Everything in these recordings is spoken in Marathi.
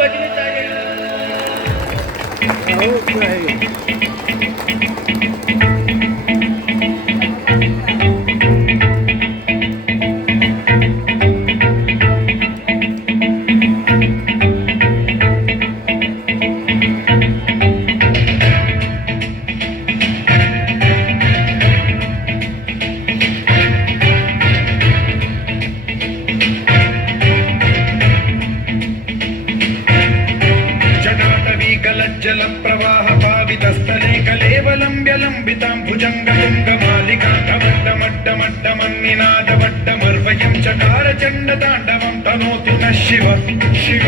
बजनी चाहिए। जल प्रवाह पावितस्थले कलेवलंब्य लंबितां भुजंगतुंगमालिकान्तमड्डमड्डमड्डमन्निनादवड्डमर्वयं चकार चण्डताण्डवं तनोतु नः शिव शिव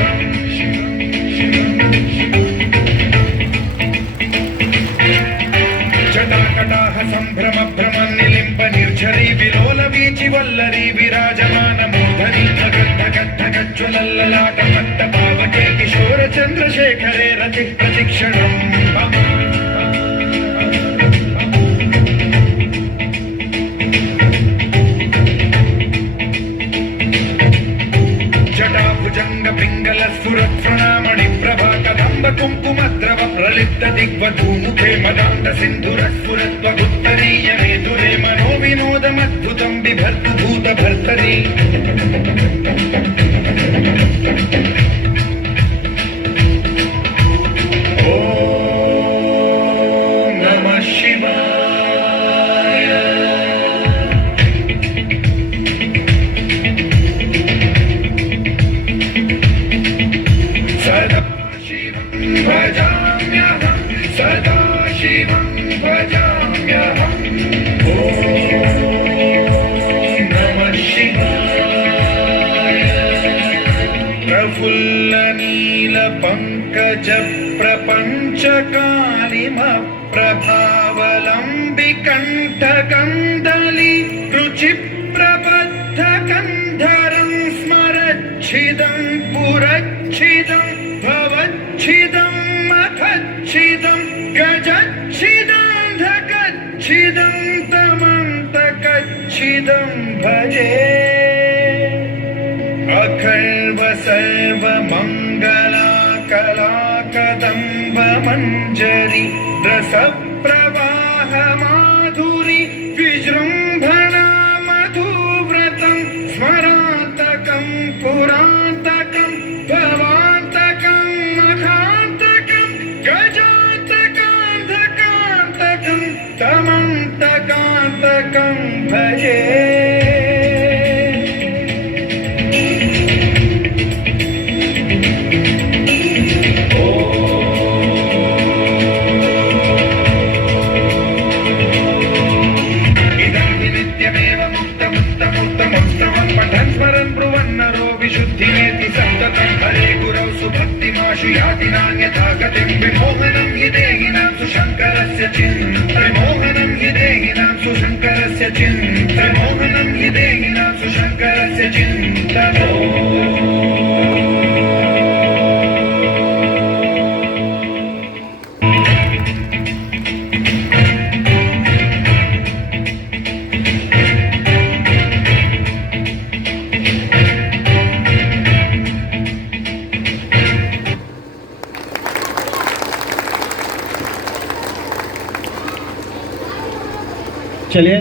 जटाकटाह सम्भ्रम भ्रमन्निलिम्ब निर्झरी विलोल वीचि वल्लरी विराजमान मूर्धनि धगद्धगद्धगज्ज्वलल्ललाट पट्टपावके किशोर चन्द्रशेखरे रतिः प्रतिक्षणम् जटाभुजंग पिंगल सुरत्प्रणामणि प्रभा कदंब कुंकुमद्रव प्रलिप्त दिग्वधूमुखे मदान्त सिन्धुरस्फुरत्वगुत्तरीय मेधुरे मनो विनोदमद्भुतं बिभर्तु भूतभर्तरि ॐ नमः शिवाय। सदा शिवं भजाम्यहं सदा शिवं भजाम्यहं ॐ नमः शिवाय। प्रफुल्ल नील पंकज प्रपंच कालिम प्रभावलंबि कंठ कंदली रुचि प्रबद्ध कंधरं स्मरच्छिदं पुरच्छिदं भवच्छिदं मथच्छिदं गजच्छिदं धगच्छिदं तमन्तकच्छिदं भजे अखर्व सर्व मंगला कला कदंब मंजरी रस प्रवाह माधुरी विजृंभणा मधुव्रतं स्मरान्तकं पुरान्तकं भवान्तकं मखान्तकं गजान्तकान्धकान्तकं तमन्तकान्तकं भजे विमोहनं हि देहिनां सुशङ्करस्य चिन्त्रिमोहनं हि देहिनां सुशङ्करस्य चिन्त्रिमोहनं हि देहिनां सुशङ्करस्य चिन्तनो चलिए